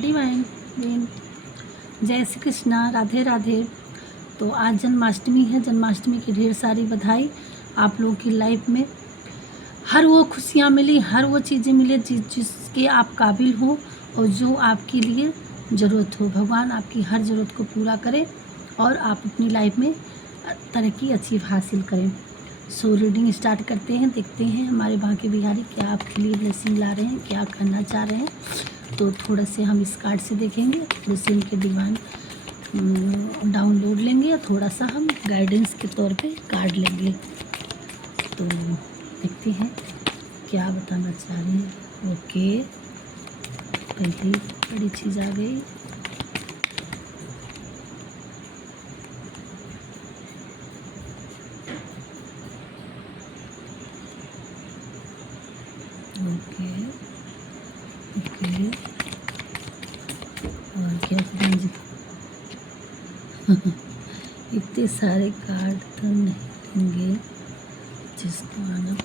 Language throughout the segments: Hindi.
Divine Ben. जय श्री कृष्णा, राधे राधे। तो आज जन्माष्टमी है, जन्माष्टमी की ढेर सारी बधाई। आप लोगों की लाइफ में हर वो खुशियाँ मिली, हर वो चीज़ें मिले जिसके आप काबिल हो और जो आपके लिए ज़रूरत हो। भगवान आपकी हर ज़रूरत को पूरा करे और आप अपनी लाइफ में तरक्की अचीव हासिल करें। सो रीडिंग स्टार्ट करते हैं, देखते हैं हमारे बांके बिहारी क्या आपके लिए ब्लेसिंग ला रहे हैं, क्या करना चाह रहे हैं। तो थोड़ा से हम इस कार्ड से देखेंगे, थोड़े से इनके डिवाइन डाउनलोड लेंगे और थोड़ा सा हम गाइडेंस के तौर पे कार्ड लेंगे। तो देखते हैं क्या बताना चाह रहे हैं। ओके, पहली बड़ी चीज़ आ गई। ओके ओके, और क्या करेंगे इतने सारे कार्ड तो नहीं लेंगे, जिसको आना।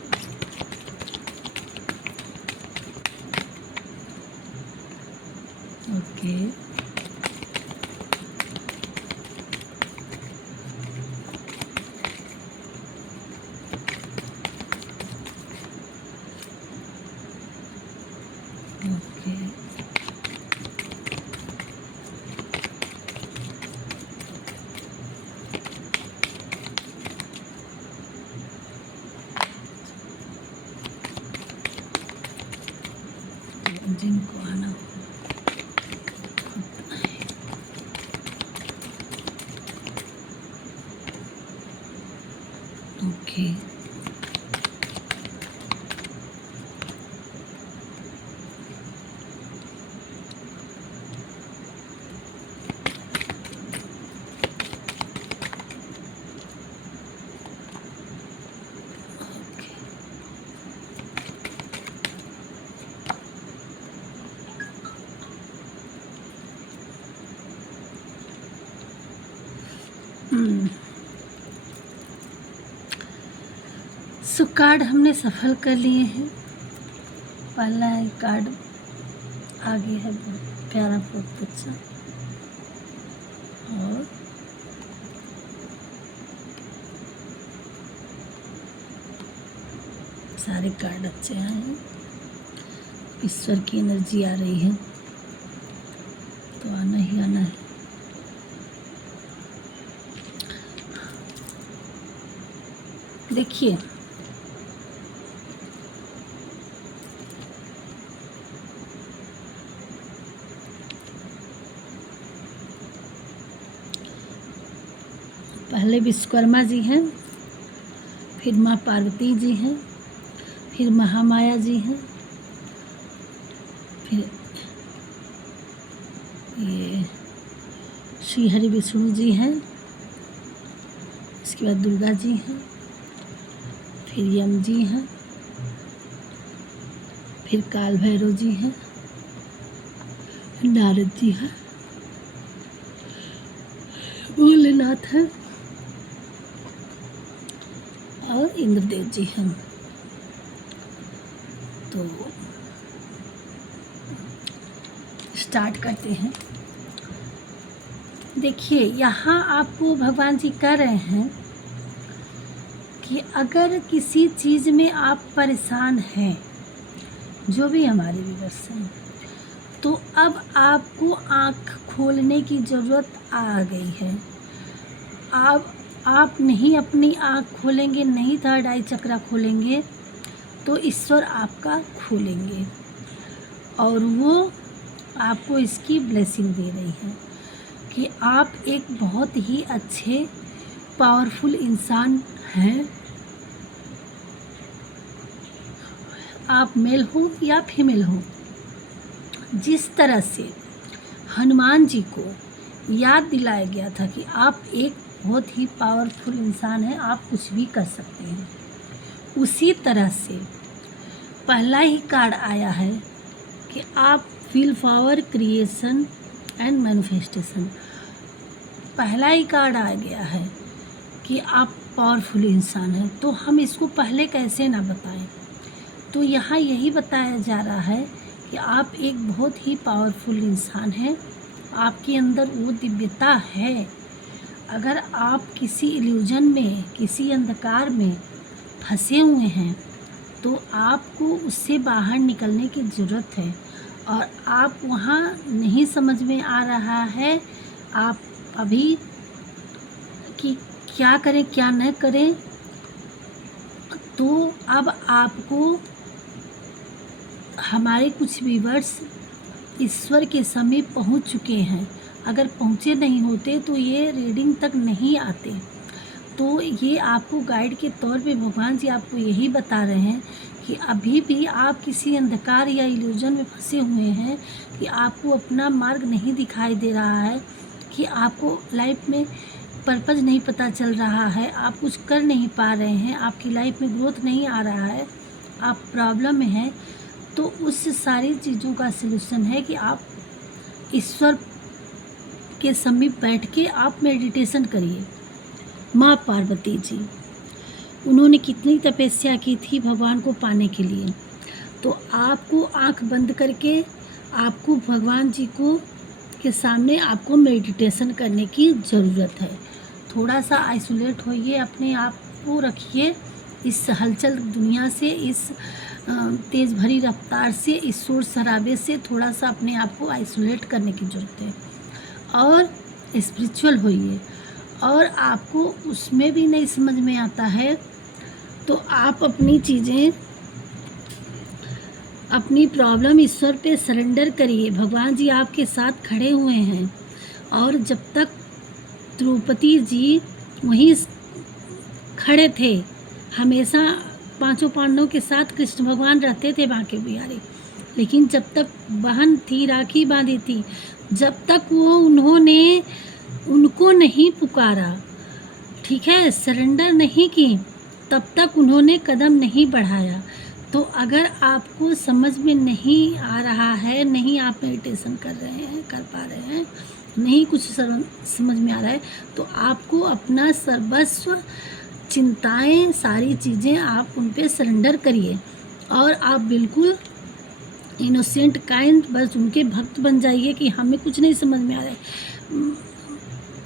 ओके, ओके, जिनको आना ओके। सो कार्ड हमने सफल कर लिए हैं। पहला कार्ड आगे है, बहुत प्यारा, बहुत अच्छा। और सारे कार्ड अच्छे आए हैं, ईश्वर की एनर्जी आ रही है, तो आना ही आना है। देखिए, पहले विश्वकर्मा जी हैं, फिर माँ पार्वती जी हैं, फिर महामाया जी हैं, फिर ये श्री हरि विष्णु जी हैं, इसके बाद दुर्गा जी हैं, फिर यम जी हैं, फिर काल भैरव जी हैं, नारद जी हैं, भोलेनाथ हैं और इंद्रदेव जी हैं। तो स्टार्ट करते हैं। देखिए, यहाँ आपको भगवान जी कह रहे हैं कि अगर किसी चीज़ में आप परेशान हैं, जो भी हमारे व्यूअर्स हैं, तो अब आपको आँख खोलने की ज़रूरत आ गई है। आप नहीं अपनी आँख खोलेंगे, नहीं थर्ड आई चक्रा खोलेंगे, तो ईश्वर आपका खोलेंगे और वो आपको इसकी ब्लेसिंग दे रही है कि आप एक बहुत ही अच्छे पावरफुल इंसान हैं। आप मेल हो या फीमेल हो, जिस तरह से हनुमान जी को याद दिलाया गया था कि आप एक बहुत ही पावरफुल इंसान हैं, आप कुछ भी कर सकते हैं, उसी तरह से पहला ही कार्ड आया है कि आप will power creation and manifestation. पहला ही कार्ड आ गया है कि आप पावरफुल इंसान हैं। तो हम इसको पहले कैसे ना बताएं। तो यहाँ यही बताया जा रहा है कि कि आप एक बहुत ही पावरफुल इंसान हैं, आपके अंदर वो दिव्यता है। अगर आप किसी इल्यूजन में, किसी अंधकार में फंसे हुए हैं तो आपको उससे बाहर निकलने की ज़रूरत है, और आप वहाँ नहीं समझ में आ रहा है आप अभी कि क्या करें क्या न करें। तो अब आपको हमारे कुछ व्यूअर्स ईश्वर के समीप पहुंच चुके हैं। अगर पहुंचे नहीं होते तो ये रीडिंग तक नहीं आते। तो ये आपको गाइड के तौर पे भगवान जी आपको यही बता रहे हैं कि अभी भी आप किसी अंधकार या इल्यूजन में फंसे हुए हैं, कि आपको अपना मार्ग नहीं दिखाई दे रहा है, कि आपको लाइफ में पर्पज़ नहीं पता चल रहा है, आप कुछ कर नहीं पा रहे हैं, आपकी लाइफ में ग्रोथ नहीं आ रहा है, आप प्रॉब्लम में हैं। तो उस सारी चीज़ों का सलूशन है कि आप ईश्वर के समीप बैठ के आप मेडिटेशन करिए। माँ पार्वती जी, उन्होंने कितनी तपस्या की थी भगवान को पाने के लिए। तो आपको आंख बंद करके आपको भगवान जी को के सामने आपको मेडिटेशन करने की ज़रूरत है। थोड़ा सा आइसोलेट होइए, अपने आप को रखिए इस हलचल दुनिया से, इस तेज़ भरी रफ्तार से, इस शोर शराबे से थोड़ा सा अपने आप को आइसोलेट करने की ज़रूरत है, और स्पिरिचुअल होइए। और आपको उसमें भी नहीं समझ में आता है तो आप अपनी चीज़ें, अपनी प्रॉब्लम ईश्वर पे सरेंडर करिए। भगवान जी आपके साथ खड़े हुए हैं, और जब तक द्रौपदी जी वहीं खड़े थे, हमेशा पांचों पांडवों के साथ कृष्ण भगवान रहते थे बांके बिहारी, लेकिन जब तक बहन थी, राखी बांधी थी, जब तक वो उन्होंने उनको नहीं पुकारा, ठीक है, सरेंडर नहीं की, तब तक उन्होंने कदम नहीं बढ़ाया। तो अगर आपको समझ में नहीं आ रहा है, नहीं आप मेडिटेशन कर रहे हैं, कर पा रहे हैं, नहीं कुछ समझ में आ रहा है, तो आपको अपना सर्वस्व चिंताएं, सारी चीज़ें आप उन पे सरेंडर करिए, और आप बिल्कुल इनोसेंट काइंड बस उनके भक्त बन जाइए कि हमें कुछ नहीं समझ में आ रहा है,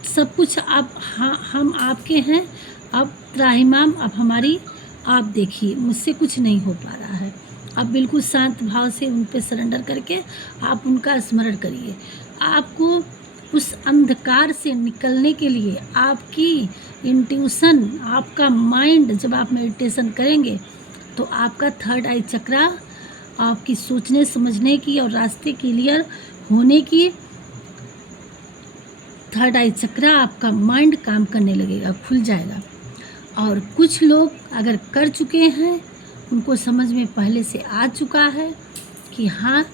सब कुछ आप, हाँ हम आपके हैं, अब त्राहिमाम, अब हमारी आप देखिए, मुझसे कुछ नहीं हो पा रहा है। अब बिल्कुल शांत भाव से उन पे सरेंडर करके आप उनका स्मरण करिए। आपको उस अंधकार से निकलने के लिए आपकी इंट्यूशन, आपका माइंड, जब आप मेडिटेशन करेंगे तो आपका थर्ड आई चक्रा, आपकी सोचने समझने की और रास्ते क्लियर होने की थर्ड आई चक्रा, आपका माइंड काम करने लगेगा, खुल जाएगा। और कुछ लोग अगर कर चुके हैं, उनको समझ में पहले से आ चुका है कि हाँ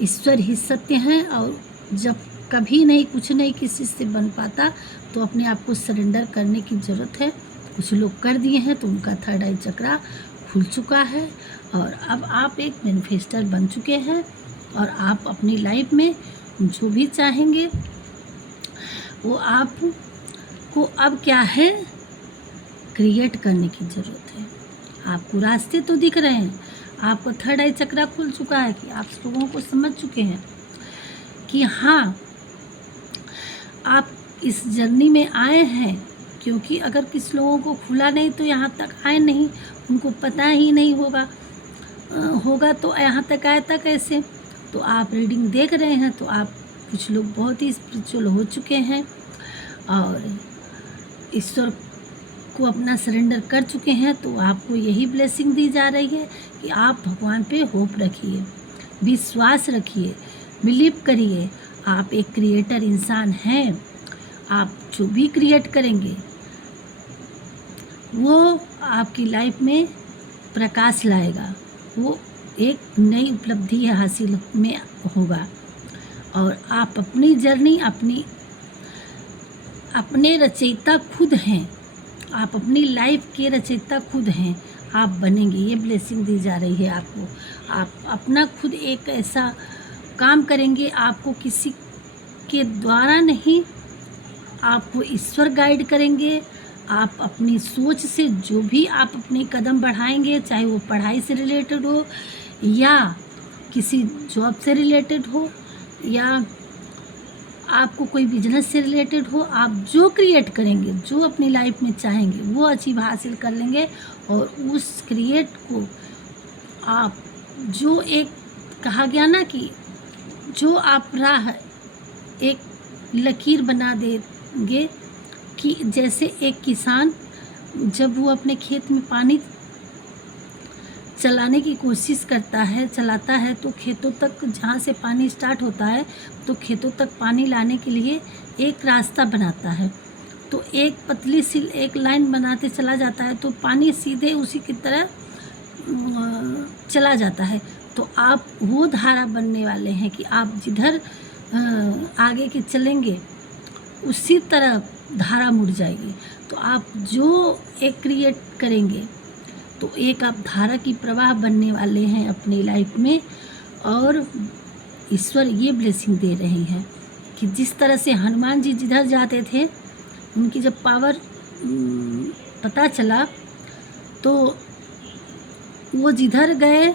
ईश्वर ही सत्य हैं, और जब कभी नहीं कुछ नहीं किसी से बन पाता तो अपने आप को सरेंडर करने की ज़रूरत है। कुछ लोग कर दिए हैं तो उनका थर्ड आई चक्रा खुल चुका है, और अब आप एक मैनिफेस्टर बन चुके हैं, और आप अपनी लाइफ में जो भी चाहेंगे वो आपको अब क्या है, क्रिएट करने की ज़रूरत है। आपको रास्ते तो दिख रहे हैं, आपको थर्ड आई चक्रा खुल चुका है, कि आप लोगों को समझ चुके हैं कि हाँ आप इस जर्नी में आए हैं। क्योंकि अगर किस लोगों को खुला नहीं तो यहाँ तक आए नहीं, उनको पता ही नहीं होगा तो यहाँ तक आए था कैसे। तो आप रीडिंग देख रहे हैं तो आप कुछ लोग बहुत ही स्पिरिचुअल हो चुके हैं, और ईश्वर को अपना सरेंडर कर चुके हैं। तो आपको यही ब्लेसिंग दी जा रही है कि आप भगवान पे होप रखिए, विश्वास रखिए, बिलीव करिए। आप एक क्रिएटर इंसान हैं, आप जो भी क्रिएट करेंगे वो आपकी लाइफ में प्रकाश लाएगा, वो एक नई उपलब्धि हासिल में होगा। और आप अपनी जर्नी, अपने रचयिता खुद हैं, आप अपनी लाइफ के रचयिता खुद हैं, आप बनेंगे। ये ब्लेसिंग दी जा रही है आपको। आप अपना खुद एक ऐसा काम करेंगे, आपको किसी के द्वारा नहीं, आपको ईश्वर गाइड करेंगे। आप अपनी सोच से जो भी आप अपने कदम बढ़ाएंगे, चाहे वो पढ़ाई से रिलेटेड हो या किसी जॉब से रिलेटेड हो या आपको कोई बिजनेस से रिलेटेड हो, आप जो क्रिएट करेंगे, जो अपनी लाइफ में चाहेंगे वो अचीव हासिल कर लेंगे। और उस क्रिएट को आप जो एक कहा गया ना कि जो आप राह एक लकीर बना देंगे, कि जैसे एक किसान जब वो अपने खेत में पानी चलाने की कोशिश चलाता है तो खेतों तक जहाँ से पानी स्टार्ट होता है तो खेतों तक पानी लाने के लिए एक रास्ता बनाता है। तो एक पतली सी एक लाइन बनाते चला जाता है तो पानी सीधे उसी की तरह चला जाता है। तो आप वो धारा बनने वाले हैं कि आप जिधर आगे के चलेंगे उसी तरह धारा मुड़ जाएगी। तो आप जो एक क्रिएट करेंगे तो एक आप धारा की प्रवाह बनने वाले हैं अपनी लाइफ में। और ईश्वर ये ब्लेसिंग दे रहे हैं कि जिस तरह से हनुमान जी जिधर जाते थे उनकी जब पावर पता चला तो वो जिधर गए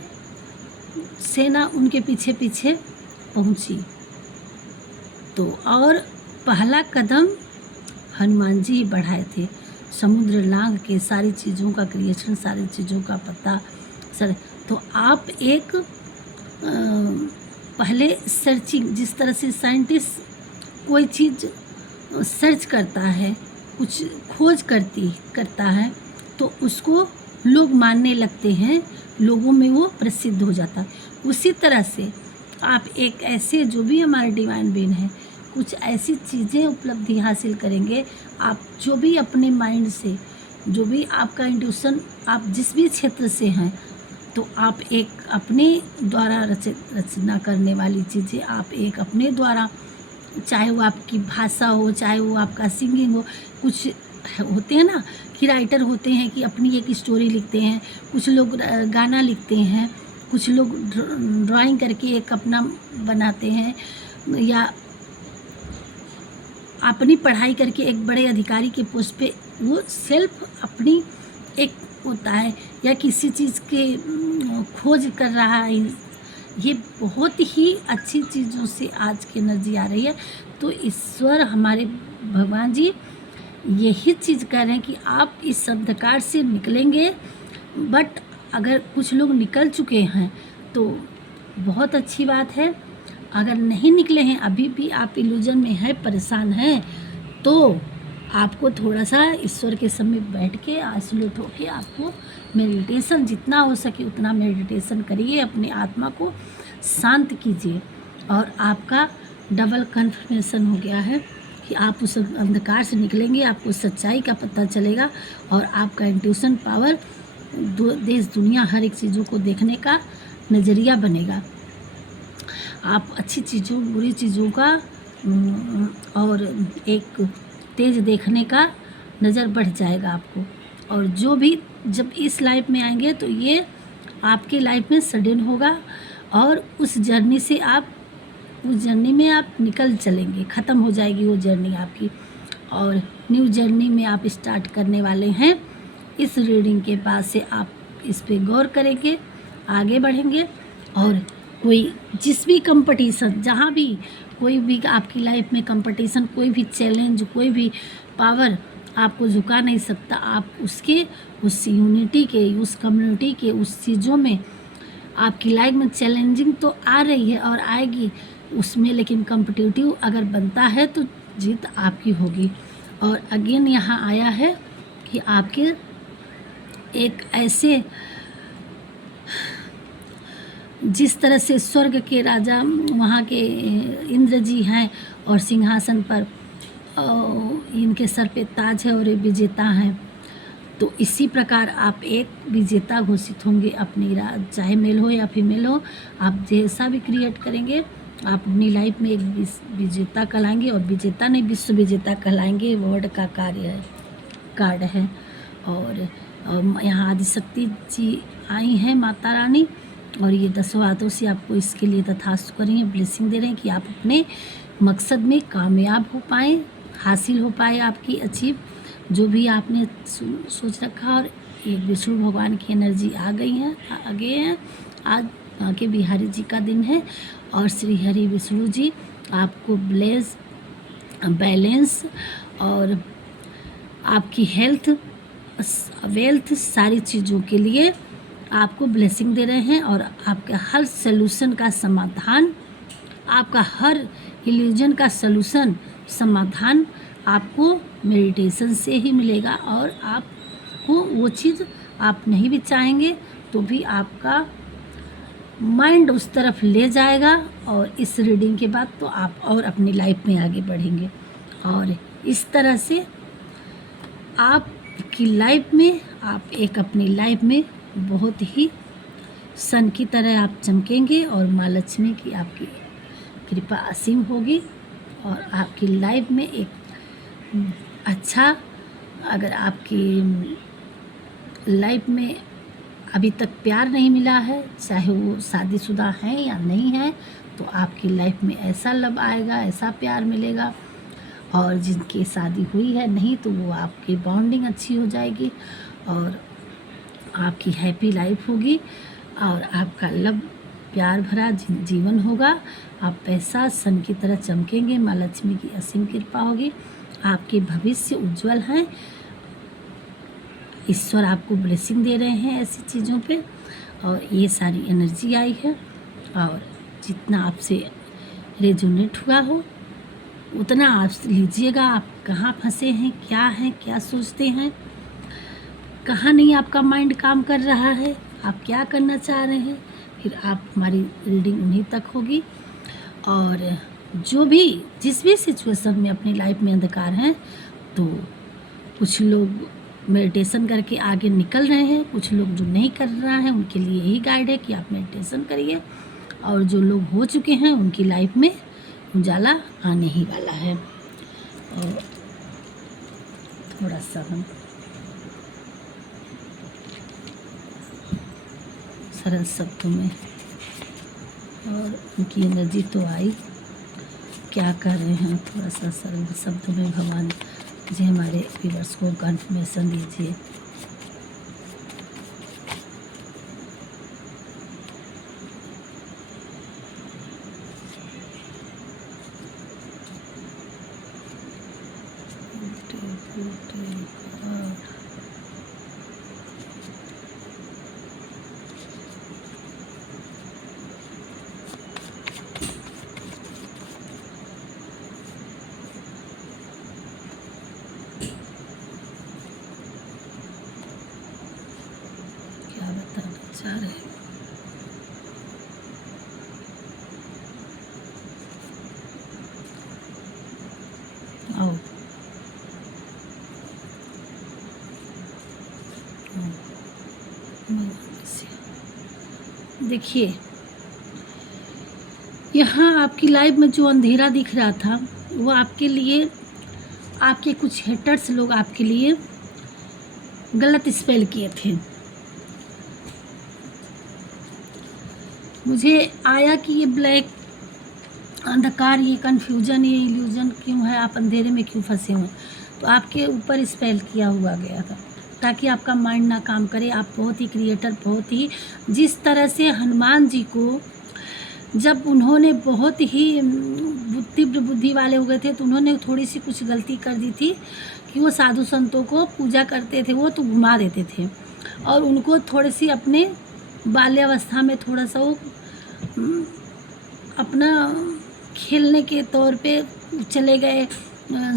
सेना उनके पीछे पीछे पहुंची। तो और पहला कदम हनुमान जी बढ़ाए थे, समुद्र लांघ के सारी चीज़ों का क्रिएशन, सारी चीज़ों का पता सर। तो आप एक पहले सर्चिंग, जिस तरह से साइंटिस्ट कोई चीज़ सर्च करता है, कुछ खोज करता है तो उसको लोग मानने लगते हैं, लोगों में वो प्रसिद्ध हो जाता है। उसी तरह से आप एक ऐसे जो भी हमारे डिवाइन बीइंग है कुछ ऐसी चीज़ें उपलब्धि हासिल करेंगे। आप जो भी अपने माइंड से, जो भी आपका इंट्यूशन, आप जिस भी क्षेत्र से हैं, तो आप एक अपने द्वारा रचना करने वाली चीज़ें आप एक अपने द्वारा, चाहे वो आपकी भाषा हो, चाहे वो आपका सिंगिंग हो। कुछ होते हैं ना कि राइटर होते हैं कि अपनी एक स्टोरी लिखते हैं, कुछ लोग गाना लिखते हैं, कुछ लोग ड्राइंग करके एक अपना बनाते हैं, या अपनी पढ़ाई करके एक बड़े अधिकारी के पोस्ट पे वो सेल्फ अपनी एक होता है, या किसी चीज़ के खोज कर रहा है। ये बहुत ही अच्छी चीज़ों से आज की एनर्जी आ रही है। तो ईश्वर हमारे भगवान जी यही चीज़ कह रहे हैं कि आप इस अंधकार से निकलेंगे। बट अगर कुछ लोग निकल चुके हैं तो बहुत अच्छी बात है। अगर नहीं निकले हैं, अभी भी आप इल्यूजन में हैं, परेशान हैं, तो आपको थोड़ा सा ईश्वर के समीप बैठ के आइसोलेट होके आपको मेडिटेशन जितना हो सके उतना मेडिटेशन करिए, अपनी आत्मा को शांत कीजिए। और आपका डबल कन्फर्मेशन हो गया है कि आप उस अंधकार से निकलेंगे, आपको सच्चाई का पता चलेगा और आपका इंट्यूशन पावर देश दुनिया हर एक चीज़ों को देखने का नज़रिया बनेगा। आप अच्छी चीज़ों, बुरी चीज़ों का और एक तेज देखने का नज़र बढ़ जाएगा आपको। और जो भी जब इस लाइफ में आएंगे तो ये आपकी लाइफ में सडन होगा और उस जर्नी में आप निकल चलेंगे, ख़त्म हो जाएगी वो जर्नी आपकी और न्यू जर्नी में आप स्टार्ट करने वाले हैं। इस रीडिंग के बाद से आप इस पे गौर करेंगे, आगे बढ़ेंगे। और कोई जिस भी कंपटीशन, जहाँ भी कोई भी आपकी लाइफ में कंपटीशन, कोई भी चैलेंज, कोई भी पावर आपको झुका नहीं सकता। आप उसके उस यूनिटी के, उस कम्युनिटी के, उस चीज़ों में आपकी लाइफ में चैलेंजिंग तो आ रही है और आएगी उसमें, लेकिन कम्पिटिटिव अगर बनता है तो जीत आपकी होगी। और अगेन यहाँ आया है कि आपके एक ऐसे, जिस तरह से स्वर्ग के राजा वहाँ के इंद्र जी हैं और सिंहासन पर इनके सर पे ताज है और ये विजेता हैं, तो इसी प्रकार आप एक विजेता घोषित होंगे अपनी चाहे मेल हो या फीमेल हो। आप जैसा भी क्रिएट करेंगे आप अपनी लाइफ में एक विजेता कहलाएंगे और विजेता नहीं विश्व विजेता कहलाएंगे। वर्ड का कार्ड है। और यहाँ आदिशक्ति जी आई हैं, माता रानी, और ये 10 हाथों से आपको इसके लिए तथास्तु करेंगे, ब्लेसिंग दे रहे हैं कि आप अपने मकसद में कामयाब हो पाएँ, हासिल हो पाए आपकी अचीव जो भी आपने सोच रखा। और एक विष्णु भगवान की एनर्जी आ गए हैं आज बांके बिहारी जी का दिन है और श्री हरि विष्णु जी आपको बैलेंस और आपकी हेल्थ वेल्थ सारी चीज़ों के लिए आपको ब्लेसिंग दे रहे हैं और आपके हर सलूशन का समाधान, आपका हर इल्यूजन का सलूशन समाधान आपको मेडिटेशन से ही मिलेगा और आपको वो चीज़ आप नहीं भी चाहेंगे तो भी आपका माइंड उस तरफ ले जाएगा और इस रीडिंग के बाद तो आप और अपनी लाइफ में आगे बढ़ेंगे और इस तरह से आपकी लाइफ में आप एक अपनी लाइफ में बहुत ही सन की तरह आप चमकेंगे और माँ लक्ष्मी की आपकी कृपा असीम होगी और आपकी लाइफ में एक अच्छा, अगर आपकी लाइफ में अभी तक प्यार नहीं मिला है, चाहे वो शादीशुदा हैं या नहीं है, तो आपकी लाइफ में ऐसा लव आएगा, ऐसा प्यार मिलेगा। और जिनकी शादी हुई है नहीं तो वो आपकी बॉन्डिंग अच्छी हो जाएगी और आपकी हैप्पी लाइफ होगी और आपका लव प्यार भरा जीवन होगा। आप पैसा सन की तरह चमकेंगे, माँ लक्ष्मी की असीम कृपा होगी, आपके भविष्य उज्जवल हैं। ईश्वर आपको ब्लेसिंग दे रहे हैं ऐसी चीज़ों पे और ये सारी एनर्जी आई है और जितना आपसे रेजोनेट हुआ हो उतना आप लीजिएगा। आप कहाँ फंसे हैं, क्या सोचते हैं, कहाँ नहीं आपका माइंड काम कर रहा है, आप क्या करना चाह रहे हैं, फिर आप हमारी रीडिंग उन्हीं तक होगी। और जो भी जिस भी सिचुएशन में अपनी लाइफ में अंधकार हैं तो कुछ लोग मेडिटेशन करके आगे निकल रहे हैं, कुछ लोग जो नहीं कर रहा है उनके लिए यही गाइड है कि आप मेडिटेशन करिए और जो लोग हो चुके हैं उनकी लाइफ में उजाला आने ही वाला है। और थोड़ा सा हम सरल शब्दों में और उनकी एनर्जी तो आई, क्या कर रहे हैं थोड़ा सा सरल शब्दों में भगवान जी हमारे व्यूअर्स को कन्फर्मेशन दीजिए। क्या बताना चाह रहे हैं, आओ देखिए यहाँ आपकी लाइफ में जो अंधेरा दिख रहा था वो आपके लिए, आपके कुछ हेटर्स लोग आपके लिए गलत स्पेल किए थे। मुझे आया कि ये ब्लैक अंधकार, ये कन्फ्यूजन, ये इल्यूजन क्यों है, आप अंधेरे में क्यों फंसे हुए, तो आपके ऊपर स्पेल किया हुआ गया था ताकि आपका माइंड ना काम करे। आप बहुत ही क्रिएटर, बहुत ही, जिस तरह से हनुमान जी को जब उन्होंने बहुत ही तीव्र बुद्धि वाले हो गए थे तो उन्होंने थोड़ी सी कुछ गलती कर दी थी कि वो साधु संतों को पूजा करते थे, वो तो घुमा देते थे और उनको थोड़ी सी अपने बाल्यावस्था में थोड़ा सा वो अपना खेलने के तौर पे चले गए,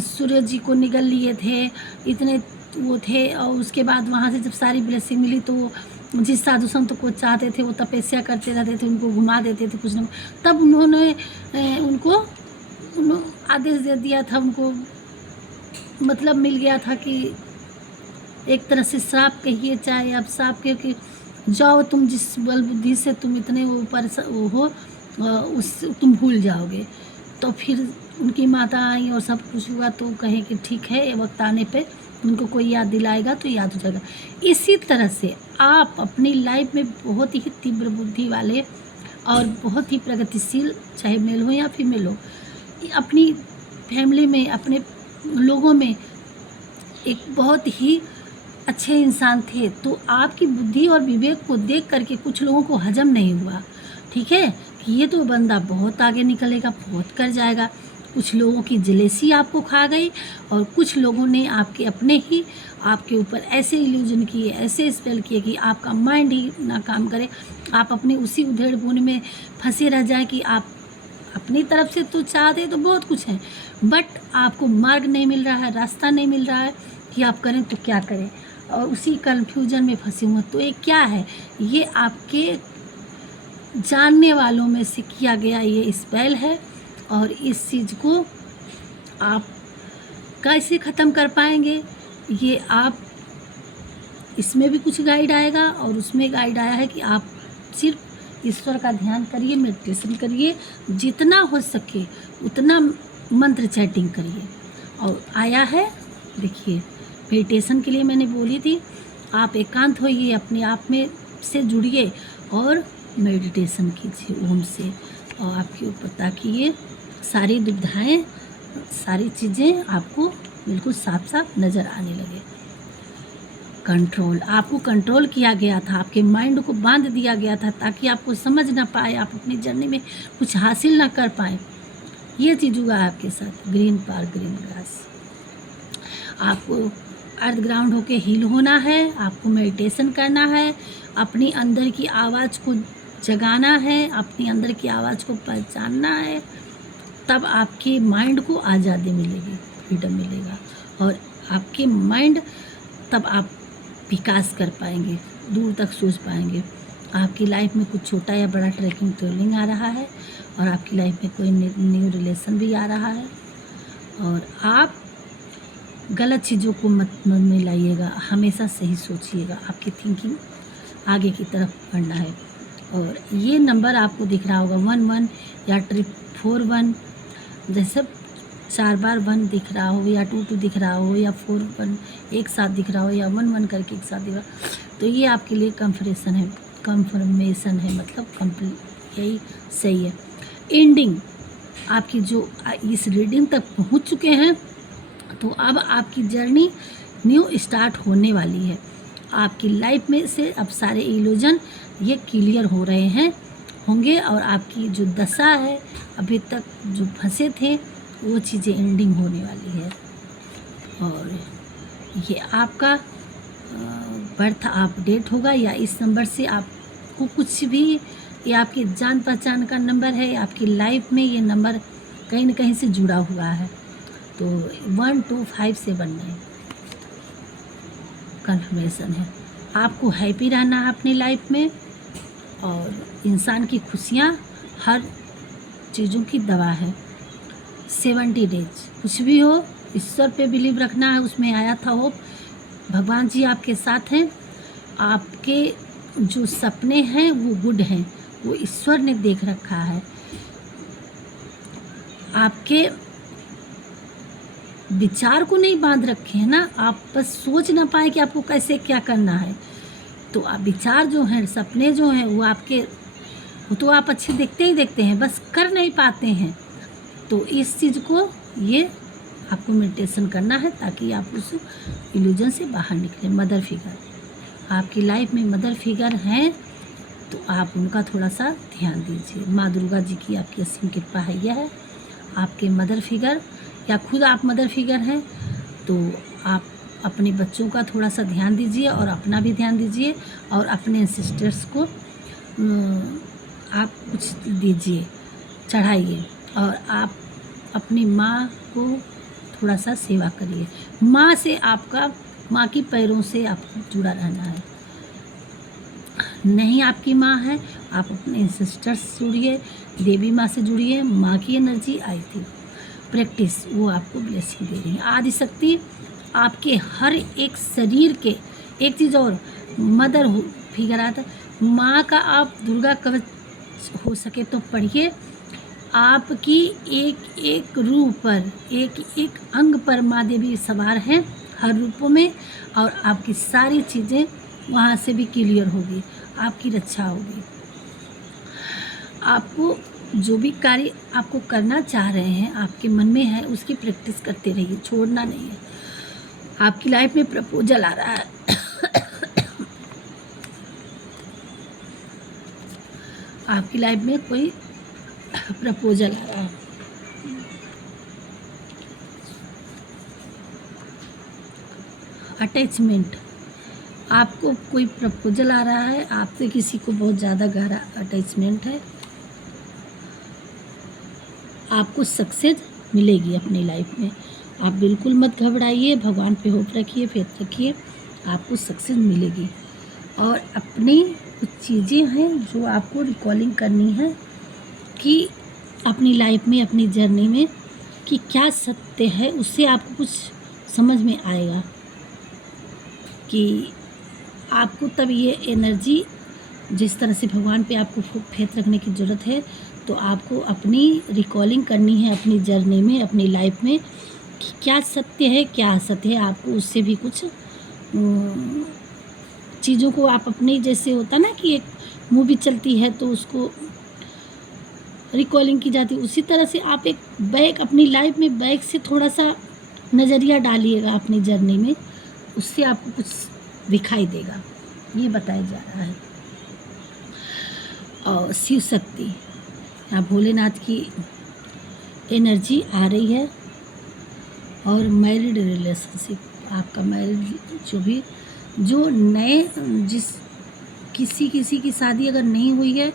सूर्य जी को निगल लिए थे, इतने वो थे। और उसके बाद वहाँ से जब सारी ब्लेसिंग मिली तो जिस साधु संत को चाहते थे वो तपस्या करते रहते थे, उनको घुमा देते थे कुछ न, तब उन्होंने उनको आदेश दे दिया था, उनको मतलब मिल गया था कि एक तरह से श्राप कहिए चाहे आप श्राप कहिए कि जाओ तुम जिस बल बुद्धि से तुम इतने ऊपर हो उस तुम भूल जाओगे। तो फिर उनकी माता आई और सब कुछ हुआ तो कहे कि ठीक है, वक्त आने पे उनको कोई याद दिलाएगा तो याद हो जाएगा। इसी तरह से आप अपनी लाइफ में बहुत ही तीव्र बुद्धि वाले और बहुत ही प्रगतिशील, चाहे मेल हो या फीमेल हो, अपनी फैमिली में अपने लोगों में एक बहुत ही अच्छे इंसान थे। तो आपकी बुद्धि और विवेक को देख करके कुछ लोगों को हजम नहीं हुआ ठीक है, कि ये तो बंदा बहुत आगे निकलेगा, बहुत कर जाएगा। कुछ लोगों की जेलेसी आपको खा गई और कुछ लोगों ने आपके अपने ही आपके ऊपर ऐसे इल्यूजन किए, ऐसे स्पेल किए कि आपका माइंड ही ना काम करे, आप अपने उसी उधेड़ बुन में फंसे रह जाए कि आप अपनी तरफ से तो चाहते तो बहुत कुछ है, बट आपको मार्ग नहीं मिल रहा है, रास्ता नहीं मिल रहा है कि आप करें तो क्या करें, और उसी कन्फ्यूजन में फंसे हुए। तो ये क्या है, ये आपके जानने वालों में से किया गया ये स्पेल है, और इस चीज़ को आप कैसे ख़त्म कर पाएंगे, ये आप इसमें भी कुछ गाइड आएगा और उसमें गाइड आया है कि आप सिर्फ ईश्वर का ध्यान करिए, मेडिटेशन करिए, जितना हो सके उतना मंत्र चैटिंग करिए। और आया है, देखिए मेडिटेशन के लिए मैंने बोली थी, आप एकांत होइए, अपने आप में से जुड़िए और मेडिटेशन कीजिए ओम से, और आपके ऊपर ताकि ये सारी दुविधाएं, सारी चीज़ें आपको बिल्कुल साफ साफ नज़र आने लगे। कंट्रोल, आपको कंट्रोल किया गया था, आपके माइंड को बांध दिया गया था ताकि आपको समझ ना पाए, आप अपनी जर्नी में कुछ हासिल ना कर पाए। ये चीज़ हुआ आपके साथ। ग्रीन पार्क, ग्रीन ग्रास, आपको अर्थ ग्राउंड होके हील होना है, आपको मेडिटेशन करना है, अपनी अंदर की आवाज़ को जगाना है, अपनी अंदर की आवाज़ को पहचानना है, तब आपके माइंड को आज़ादी मिलेगी, फ्रीडम मिलेगा, और आपके माइंड तब आप विकास कर पाएंगे, दूर तक सोच पाएंगे। आपकी लाइफ में कुछ छोटा या बड़ा ट्रैवलिंग आ रहा है, और आपकी लाइफ में कोई न्यू रिलेशन भी आ रहा है, और आप गलत चीज़ों को मत मन में लाइएगा, हमेशा सही सोचिएगा, आपकी थिंकिंग आगे की तरफ बढ़ना है। और ये नंबर आपको दिख रहा होगा 11 या 441, जैसे 4 बार 1 दिख रहा हो, या 22 दिख रहा हो, या 41 एक साथ दिख रहा हो, या 11 करके एक साथ दिख रहा हो, तो ये आपके लिए कंफर्मेशन है, मतलब कंप्लीट, यही सही है। एंडिंग आपकी जो इस रीडिंग तक पहुंच चुके हैं, तो अब आपकी जर्नी न्यू स्टार्ट होने वाली है। आपकी लाइफ में से अब सारे इल्यूजन ये क्लियर हो रहे हैं, होंगे, और आपकी जो दशा है अभी तक जो फंसे थे वो चीज़ें एंडिंग होने वाली है। और ये आपका बर्थ अपडेट होगा, या इस नंबर से आपको कुछ भी, ये आपकी जान पहचान का नंबर है, आपकी लाइफ में ये नंबर कहीं न कहीं से जुड़ा हुआ है। तो 1 2 5 7 9 कन्फर्मेशन है। आपको हैप्पी रहना है अपनी लाइफ में, और इंसान की खुशियाँ हर चीज़ों की दवा है। 70 डेज कुछ भी हो, ईश्वर पे बिलीव रखना है, उसमें आया था होप, भगवान जी आपके साथ हैं, आपके जो सपने हैं वो गुड हैं, वो ईश्वर ने देख रखा है। आपके विचार को नहीं बांध रखे हैं ना, आप बस सोच ना पाए कि आपको कैसे क्या करना है, तो आप विचार जो हैं, सपने जो हैं, वो आपके, वो तो आप अच्छे देखते ही देखते हैं, बस कर नहीं पाते हैं। तो इस चीज़ को, ये आपको मेडिटेशन करना है ताकि आप उस इल्यूजन से बाहर निकलें। मदर फिगर, आपकी लाइफ में मदर फिगर हैं, तो आप उनका थोड़ा सा ध्यान दीजिए। माँ दुर्गा जी की आपकी असीम कृपा है, यह है आपके मदर फिगर, या खुद आप मदर फिगर हैं, तो आप अपने बच्चों का थोड़ा सा ध्यान दीजिए, और अपना भी ध्यान दीजिए, और अपने सिस्टर्स को आप कुछ दीजिए, चढ़ाइए, और आप अपनी माँ को थोड़ा सा सेवा करिए। माँ से आपका, माँ की पैरों से आपको जुड़ा रहना है। नहीं आपकी माँ है, आप अपने सिस्टर्स से जुड़िए, देवी माँ से जुड़िए, माँ की एनर्जी आई थी, प्रैक्टिस वो आपको ब्लेसिंग दे रही है। आदि शक्ति आपके हर एक शरीर के, एक चीज़ और, मदर फिगर आता है, माँ का आप दुर्गा कवच हो सके तो पढ़िए। आपकी एक एक रूप पर, एक एक अंग पर माँ देवी सवार हैं, हर रूपों में, और आपकी सारी चीज़ें वहाँ से भी क्लियर होगी, आपकी रक्षा होगी। आपको जो भी कार्य आपको करना चाह रहे हैं, आपके मन में है, उसकी प्रैक्टिस करते रहिए, छोड़ना नहीं है। आपकी लाइफ में प्रपोजल आ रहा है आपकी लाइफ में कोई प्रपोजल आ रहा है। अटैचमेंट, आपको कोई प्रपोजल आ रहा है, आपसे किसी को बहुत ज़्यादा गहरा अटैचमेंट है। आपको सक्सेस मिलेगी अपनी लाइफ में। आप बिल्कुल मत घबराइए, भगवान पे होप रखिए, फेथ रखिए, आपको सक्सेस मिलेगी। और अपनी कुछ चीज़ें हैं जो आपको रिकॉलिंग करनी है कि अपनी लाइफ में, अपनी जर्नी में कि क्या सत्य है, उससे आपको कुछ समझ में आएगा कि आपको तब ये एनर्जी, जिस तरह से भगवान पे आपको फेथ रखने की ज़रूरत है, तो आपको अपनी रिकॉलिंग करनी है अपनी जर्नी में, अपनी लाइफ में कि क्या सत्य है, क्या असत्य है। आपको उससे भी कुछ चीज़ों को आप अपनी, जैसे होता ना कि एक मूवी चलती है तो उसको रिकॉलिंग की जाती है, उसी तरह से आप एक बैक अपनी लाइफ में बैक से थोड़ा सा नज़रिया डालिएगा अपनी जर्नी में, उससे आपको कुछ दिखाई देगा, ये बताया जा रहा है। और शिव शक्ति, यहाँ भोलेनाथ की एनर्जी आ रही है। और मैरिड रिलेशनशिप, आपका मैरिड जो नए किसी की शादी अगर नहीं हुई है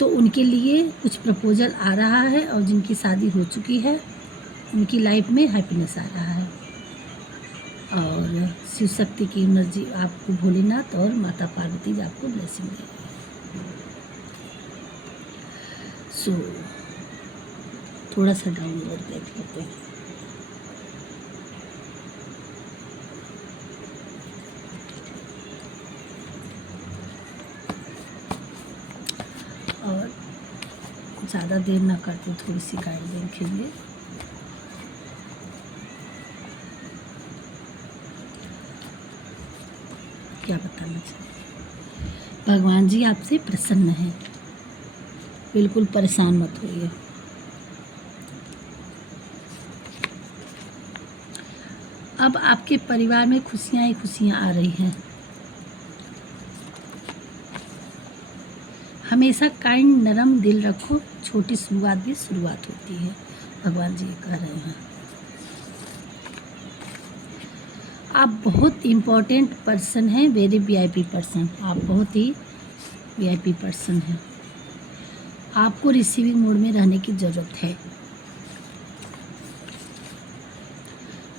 तो उनके लिए कुछ प्रपोजल आ रहा है, और जिनकी शादी हो चुकी है उनकी लाइफ में हैप्पीनेस आ रहा है। और शिव शक्ति की एनर्जी आपको, भोलेनाथ और माता पार्वती जी आपको ब्लेसिंग देंगे। सो थोड़ा सा डाउनलोड देख लेते हैं। और ज़्यादा देर ना करते, थोड़ी सी गाइड देखेंगे। क्या बताना चाहिए, भगवान जी आपसे प्रसन्न हैं, बिल्कुल परेशान मत होइए। अब आपके परिवार में खुशियाँ ही खुशियाँ आ रही हैं। हमेशा काइंड, नरम दिल रखो, छोटी शुरुआत भी शुरुआत होती है, भगवान जी कह रहे हैं। आप बहुत इम्पोर्टेंट पर्सन हैं, वेरी वीआईपी पर्सन, आप बहुत ही वीआईपी पर्सन हैं। आपको रिसीविंग मोड में रहने की ज़रूरत है।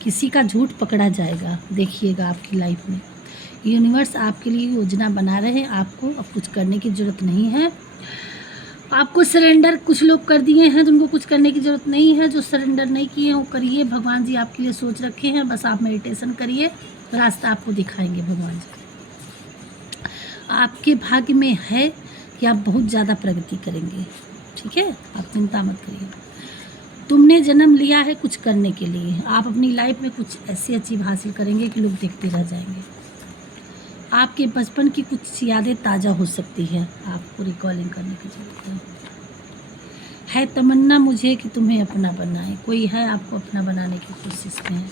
किसी का झूठ पकड़ा जाएगा, देखिएगा आपकी लाइफ में। यूनिवर्स आपके लिए योजना बना रहे हैं, आपको अब कुछ करने की ज़रूरत नहीं है। आपको सरेंडर कुछ लोग कर दिए हैं तो उनको कुछ करने की ज़रूरत नहीं है। जो सरेंडर नहीं किए हैं वो करिए, भगवान जी आपके लिए सोच रखे हैं, बस आप मेडिटेशन करिए, रास्ता आपको दिखाएंगे भगवान जी। आपके भाग्य में है कि आप बहुत ज़्यादा प्रगति करेंगे, ठीक है, आप चिंता मत करिए। तुमने जन्म लिया है कुछ करने के लिए, आप अपनी लाइफ में कुछ ऐसी अचीव हासिल करेंगे कि लोग देखते रह जाएंगे। आपके बचपन की कुछ यादें ताज़ा हो सकती है, आपको रिकॉलिंग करने की ज़रूरत है। तमन्ना मुझे कि तुम्हें अपना बनाए, कोई है आपको अपना बनाने की कोशिश में।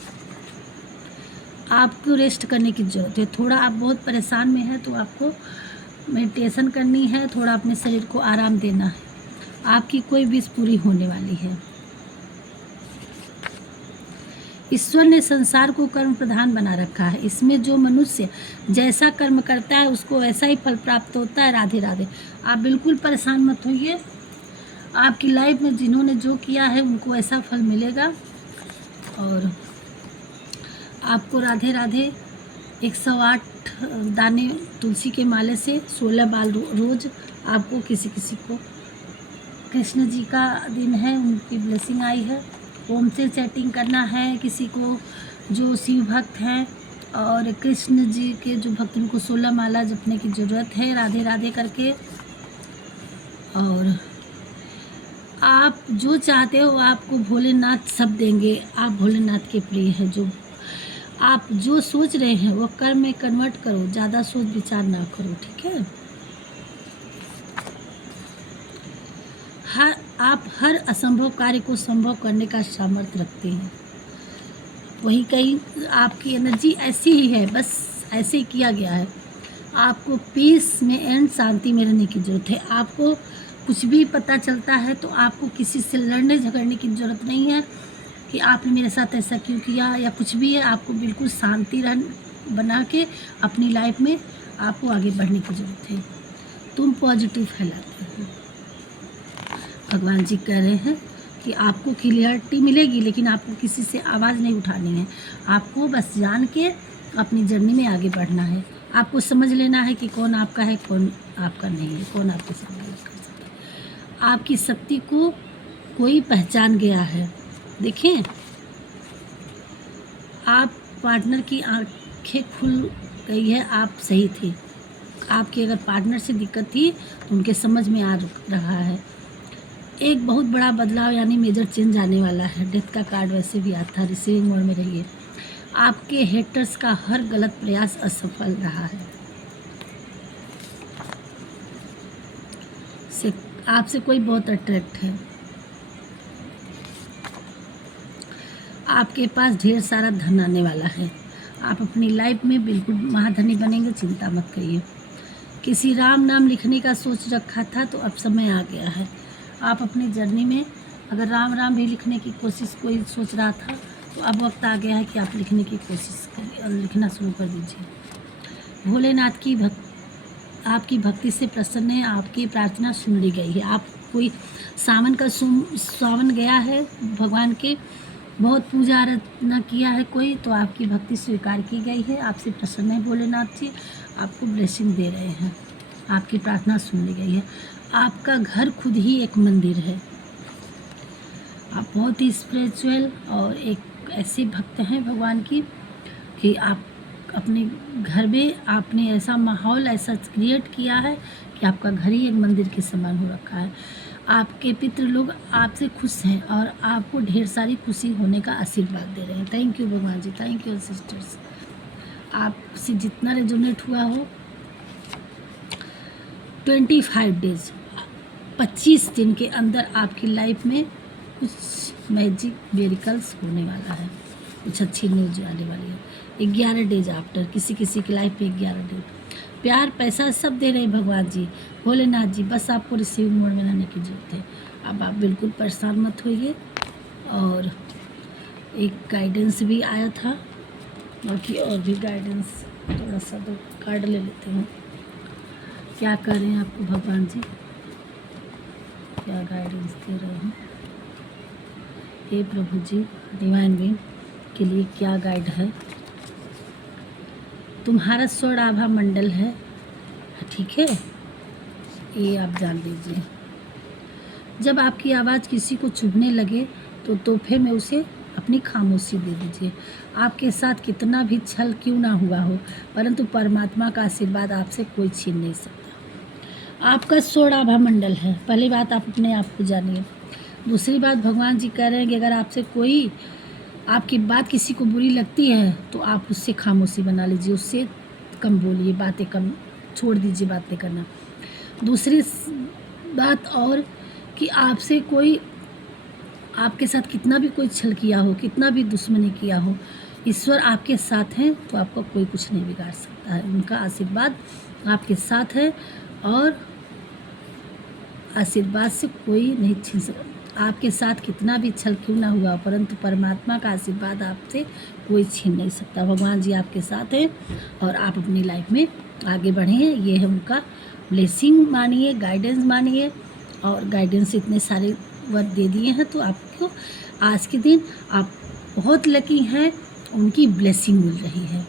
आपको रेस्ट करने की ज़रूरत है, थोड़ा आप बहुत परेशान में हैं तो आपको मेडिटेशन करनी है, थोड़ा अपने शरीर को आराम देना है। आपकी कोई विश पूरी होने वाली है। ईश्वर ने संसार को कर्म प्रधान बना रखा है, इसमें जो मनुष्य जैसा कर्म करता है उसको ऐसा ही फल प्राप्त होता है। राधे राधे। आप बिल्कुल परेशान मत होइए, आपकी लाइफ में जिन्होंने जो किया है उनको ऐसा फल मिलेगा। और आपको राधे राधे 108 दाने तुलसी के माले से 16 बाल रोज आपको किसी को, कृष्ण जी का दिन है, उनकी ब्लेसिंग आई है, ओम से चैटिंग करना है। किसी को जो शिव भक्त हैं और कृष्ण जी के जो भक्त, उनको 16 माला जपने की ज़रूरत है, राधे राधे करके। और आप जो चाहते हो आपको भोलेनाथ सब देंगे, आप भोलेनाथ के प्रिय हैं। जो आप जो सोच रहे हैं वो कर्म में कन्वर्ट करो, ज़्यादा सोच विचार ना करो, ठीक है। आप हर असंभव कार्य को संभव करने का सामर्थ्य रखते हैं। वही कहीं आपकी एनर्जी ऐसी ही है, बस ऐसे ही किया गया है। आपको पीस में एंड शांति में रहने की ज़रूरत है। आपको कुछ भी पता चलता है तो आपको किसी से लड़ने झगड़ने की ज़रूरत नहीं है कि आपने मेरे साथ ऐसा क्यों किया या कुछ भी है। आपको बिल्कुल शांति बना के अपनी लाइफ में आपको आगे बढ़ने की ज़रूरत है। तुम पॉजिटिव फैलाते हो। भगवान जी कह रहे हैं कि आपको क्लियरिटी मिलेगी, लेकिन आपको किसी से आवाज़ नहीं उठानी है। आपको बस जान के अपनी जर्नी में आगे बढ़ना है। आपको समझ लेना है कि कौन आपका है, कौन आपका नहीं है, कौन आपके साथ गलत कर सकता है। आपकी शक्ति को कोई पहचान गया है। देखें, आप पार्टनर की आंखें खुल गई है, आप सही थे। आपकी अगर पार्टनर से दिक्कत थी तो उनके समझ में आ रहा है। एक बहुत बड़ा बदलाव यानी मेजर चेंज आने वाला है। डेथ का कार्ड वैसे भी आता है। रिसीविंग मोड में रहिए। आपके हेटर्स का हर गलत प्रयास असफल रहा है। आपसे कोई बहुत अट्रैक्ट है। आपके पास ढेर सारा धन आने वाला है। आप अपनी लाइफ में बिल्कुल महाधनी बनेंगे, चिंता मत करिए। किसी राम नाम लिखने का सोच रखा था तो अब समय आ गया है। आप अपनी जर्नी में अगर राम राम भी लिखने की कोशिश कोई सोच रहा था तो अब वक्त आ गया है कि आप लिखने की कोशिश करिए और लिखना शुरू कर दीजिए। भोलेनाथ की आपकी भक्ति से प्रसन्न है। आपकी प्रार्थना सुन ली गई है। आप कोई सावन गया है, भगवान के बहुत पूजा आराधना किया है कोई, तो आपकी भक्ति स्वीकार की गई है। आपसे प्रसन्न है भोलेनाथ जी, आपको ब्लेसिंग दे रहे हैं। आपकी प्रार्थना सुन ली गई है। आपका घर खुद ही एक मंदिर है। आप बहुत ही स्पिरिचुअल और एक ऐसे भक्त हैं भगवान की कि आप अपने घर में आपने ऐसा माहौल ऐसा क्रिएट किया है कि आपका घर ही एक मंदिर के समान हो रखा है। आपके पितृ लोग आपसे खुश हैं और आपको ढेर सारी खुशी होने का आशीर्वाद दे रहे हैं। थैंक यू भगवान जी, थैंक यू सिस्टर्स। आपसे जितना रेजोनेट हुआ हो 25 डेज 25 दिन के अंदर आपकी लाइफ में कुछ मैजिक मिरेकल्स होने वाला है। कुछ अच्छी न्यूज आने वाली है। 11 डेज आफ्टर किसी की लाइफ में 11 डेज। प्यार पैसा सब दे रहे हैं भगवान जी, भोलेनाथ जी। बस आपको रिसीविंग मोड में रहने की जरूरत है। अब आप बिल्कुल परेशान मत होइए। और एक गाइडेंस भी आया था, बाकी और भी गाइडेंस थोड़ा सा तो कार्ड ले लेते हैं। क्या कर रहे हैं आपको भगवान जी, क्या गाइडेंस दे रहे हैं? हे प्रभु जी, डिवाइन बीइंग के लिए क्या गाइड है? तुम्हारा स्वर्ण आभा मंडल है, ठीक है, ये आप जान लीजिए। जब आपकी आवाज़ किसी को चुभने लगे तो तोहफे में उसे अपनी खामोशी दे दीजिए। आपके साथ कितना भी छल क्यों ना हुआ हो, परंतु परमात्मा का आशीर्वाद आपसे कोई छीन नहीं सकता। आपका स्वर्ण आभा मंडल है। पहली बात, आप अपने आप को जानिए। दूसरी बात, भगवान जी कह रहे हैं कि अगर आपसे कोई आपकी बात किसी को बुरी लगती है तो आप उससे खामोशी बना लीजिए, उससे कम बोलिए, बातें कम छोड़ दीजिए बातें करना। दूसरी बात और कि आपसे कोई आपके साथ कितना भी कोई छल किया हो, कितना भी दुश्मनी किया हो, ईश्वर आपके साथ हैं तो आपको कोई कुछ नहीं बिगाड़ सकता है। उनका आशीर्वाद आपके साथ है और आशीर्वाद से कोई नहीं छीन सकता। आपके साथ कितना भी छल क्यों ना हुआ, परंतु परमात्मा का आशीर्वाद आपसे कोई छीन नहीं सकता। भगवान जी आपके साथ हैं और आप अपनी लाइफ में आगे बढ़े हैं। ये है उनका ब्लेसिंग मानिए, गाइडेंस मानिए। और गाइडेंस इतने सारे वर्ड दे दिए हैं तो आपको आज के दिन आप बहुत लकी हैं, उनकी ब्लेसिंग मिल रही है।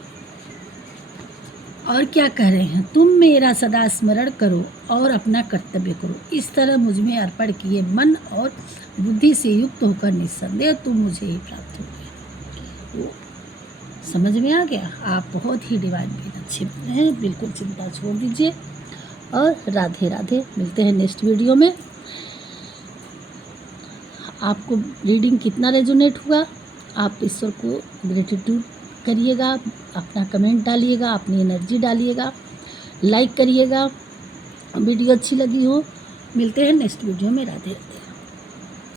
और क्या कह रहे हैं? तुम मेरा सदा स्मरण करो और अपना कर्तव्य करो। इस तरह मुझ में अर्पण किए मन और बुद्धि से युक्त होकर निस्संदेह तुम मुझे ही प्राप्त होगे। वो समझ में आ गया? आप बहुत ही डिवाइन बीइंग अच्छे हैं। बिल्कुल चिंता छोड़ दीजिए और राधे राधे। मिलते हैं नेक्स्ट वीडियो में। आपको रीडिंग कितना रेजोनेट हुआ, आप ईश्वर को ग्रेटिट्यूड करिएगा, अपना कमेंट डालिएगा, अपनी एनर्जी डालिएगा, लाइक करिएगा। वीडियो अच्छी लगी हो, मिलते हैं नेक्स्ट वीडियो में। राधे।